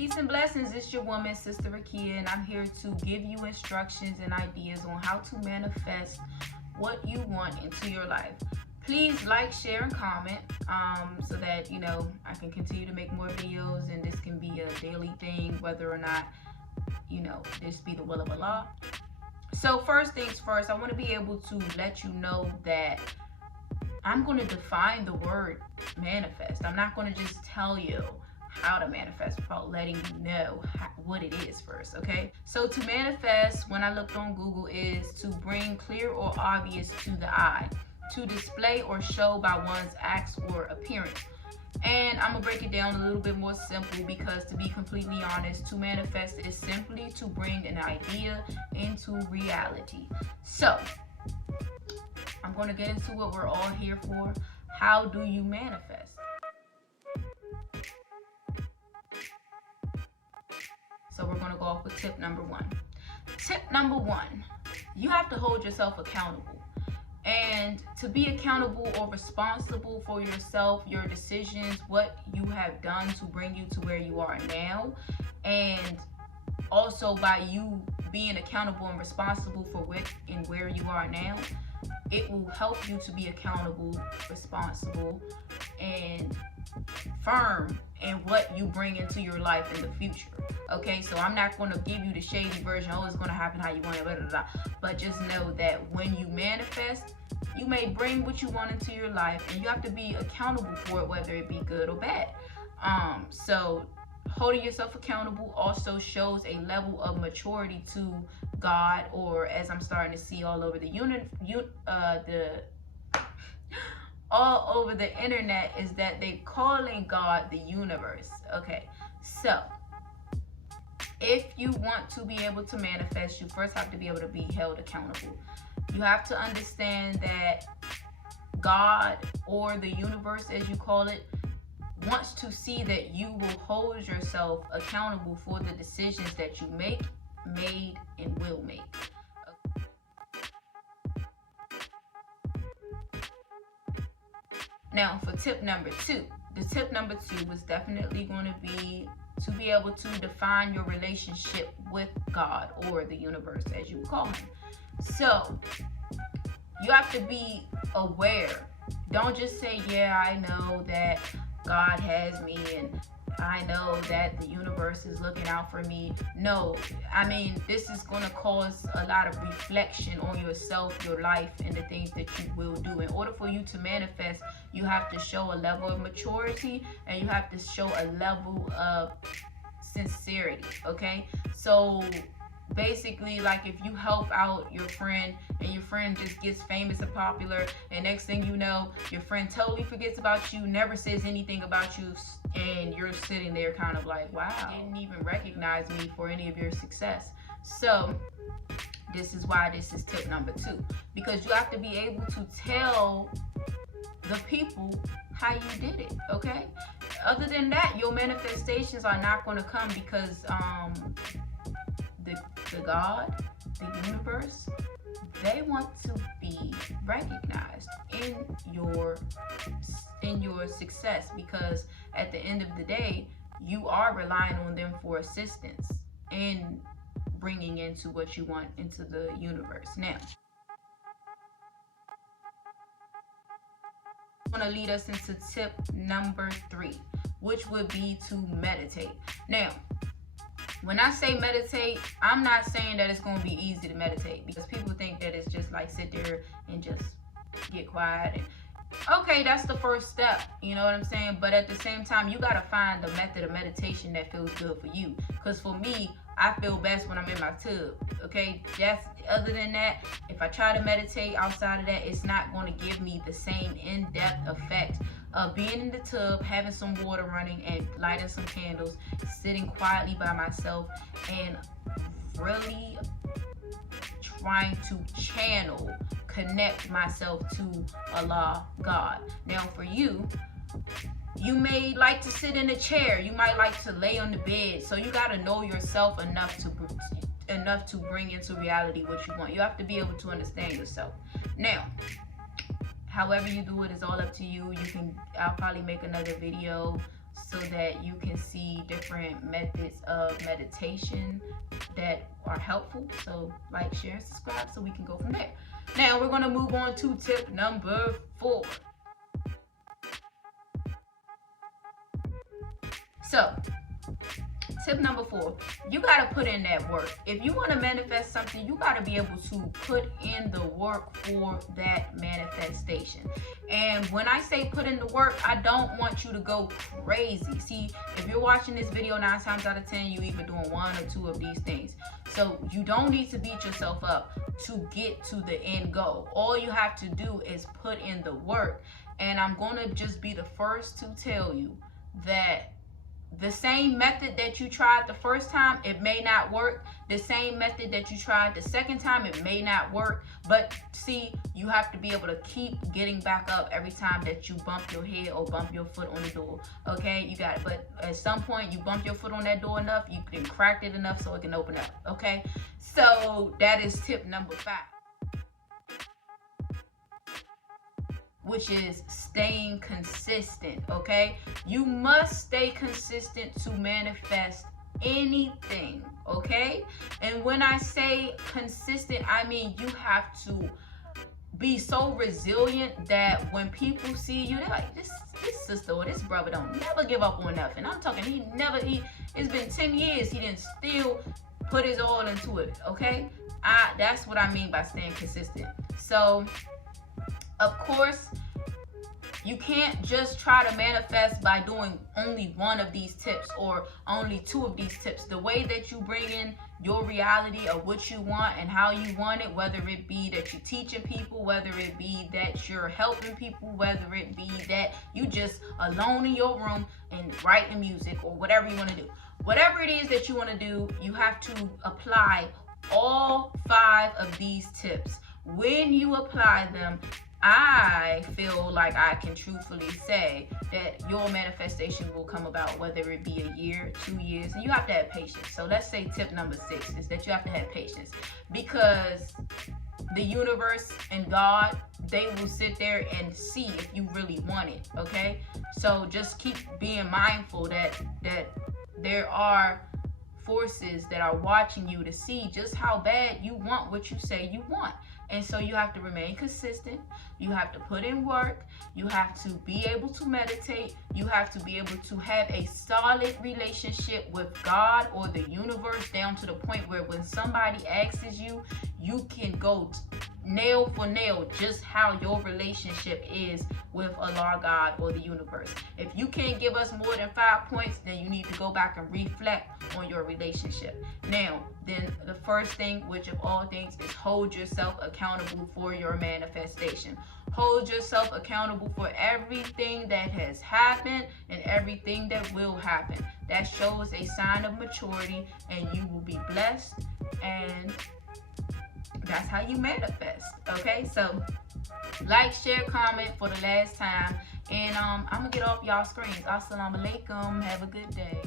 Peace and blessings. It's your woman, Sister Rakia, and I'm here to give you instructions and ideas on how to manifest what you want into your life. Please like, share, and comment so that, I can continue to make more videos and this can be a daily thing, whether or not, this be the will of Allah. So first things first, I want to be able to let you know that I'm going to define the word manifest. I'm not going to just tell you how to manifest without letting you know what it is first, okay? So to manifest, when I looked on Google, is to bring clear or obvious to the eye, to display or show by one's acts or appearance. And I'm gonna break it down a little bit more simple because, to be completely honest, to manifest is simply to bring an idea into reality. So I'm gonna get into what we're all here for. How do you manifest? So we're going to go off with tip number one. Tip number one, you have to hold yourself accountable. And to be accountable or responsible for yourself, your decisions, what you have done to bring you to where you are now, and also by you being accountable and responsible for where you are now, it will help you to be accountable, responsible, and firm in what you bring into your life in the future. Okay, so I'm not going to give you the shady version, it's going to happen how you want it, blah, blah, blah. But just know that when you manifest, you may bring what you want into your life, and you have to be accountable for it, whether it be good or bad. So holding yourself accountable also shows a level of maturity to God, or as I'm starting to see all over all over the internet, is that they calling God the universe. Okay, so if you want to be able to manifest, you first have to be able to be held accountable. You have to understand that God, or the universe as you call it, wants to see that you will hold yourself accountable for the decisions that you made, and will make. Now for tip number two. The tip number two was definitely going to be able to define your relationship with God, or the universe as you call him. So you have to be aware. Don't just say, yeah, I know that God has me and I know that the universe is looking out for me. No, I mean, this is going to cause a lot of reflection on yourself, your life, and the things that you will do. In order for you to manifest, you have to show a level of maturity, and you have to show a level of sincerity, okay? So basically, like, if you help out your friend and your friend just gets famous and popular, and next thing you know, your friend totally forgets about you, never says anything about you, and you're sitting there kind of like, wow, didn't even recognize me for any of your success. So this is why this is tip number two, because you have to be able to tell the people how you did it, okay? Other than that, your manifestations are not going to come, because the God, the universe, they want to be recognized in your success, because at the end of the day, you are relying on them for assistance in bringing into what you want into the universe. Now, I'm going to lead us into tip number three, which would be to meditate. Now, when I say meditate, I'm not saying that it's going to be easy to meditate, because people think that it's just like sit there and just get quiet. And okay, that's the first step, you know what I'm saying? But at the same time, you got to find the method of meditation that feels good for you. Because for me, I feel best when I'm in my tub, okay? Other than that, if I try to meditate outside of that, it's not going to give me the same in-depth effect of being in the tub, having some water running, and lighting some candles, sitting quietly by myself, and really trying to connect myself to Allah, God. Now for you, you may like to sit in a chair, you might like to lay on the bed, so you got to know yourself enough to bring into reality what you want. You have to be able to understand yourself. Now, however you do it is all up to you. I'll probably make another video so that you can see different methods of meditation that are helpful. So like, share, and subscribe so we can go from there. Now we're going to move on to tip number 4. So tip number 4, you got to put in that work. If you want to manifest something, you got to be able to put in the work for that manifestation. And when I say put in the work, I don't want you to go crazy. See, if you're watching this video, 9 times out of 10, you either doing 1 or 2 of these things. So you don't need to beat yourself up to get to the end goal. All you have to do is put in the work. And I'm going to just be the first to tell you that the same method that you tried the first time, it may not work. The same method that you tried the second time, it may not work. But see, you have to be able to keep getting back up every time that you bump your head or bump your foot on the door. Okay, you got it. But at some point, you bump your foot on that door enough, you can crack it enough so it can open up. Okay, so that is tip number 5. Which is staying consistent, okay? You must stay consistent to manifest anything, okay? And when I say consistent, I mean you have to be so resilient that when people see you, they're like, this sister or this brother don't never give up on nothing. I'm talking, it's been 10 years, he didn't still put his all into it, okay? That's what I mean by staying consistent. So, of course, you can't just try to manifest by doing only 1 of these tips or only 2 of these tips. The way that you bring in your reality of what you want and how you want it, whether it be that you're teaching people, whether it be that you're helping people, whether it be that you just alone in your room and writing music or whatever you want to do. Whatever it is that you want to do, you have to apply all 5 of these tips. When you apply them, I feel like I can truthfully say that your manifestation will come about, whether it be a year, 2 years, and you have to have patience. So let's say tip number 6 is that you have to have patience, because the universe and God, they will sit there and see if you really want it, okay? So just keep being mindful that there are forces that are watching you to see just how bad you want what you say you want. And so you have to remain consistent. You have to put in work. You have to be able to meditate. You have to be able to have a solid relationship with God or the universe, down to the point where when somebody asks you, you can go nail for nail just how your relationship is with Allah, God, or the universe. If you can't give us more than 5 points, then you need to go back and reflect on your relationship. Now, then the first thing, which of all things, is hold yourself accountable for your manifestation. Hold yourself accountable for everything that has happened and everything that will happen. That shows a sign of maturity, and you will be blessed, and that's how you manifest. Okay, so like, share, comment for the last time, and I'm gonna get off y'all screens. Assalamu alaikum. Have a good day.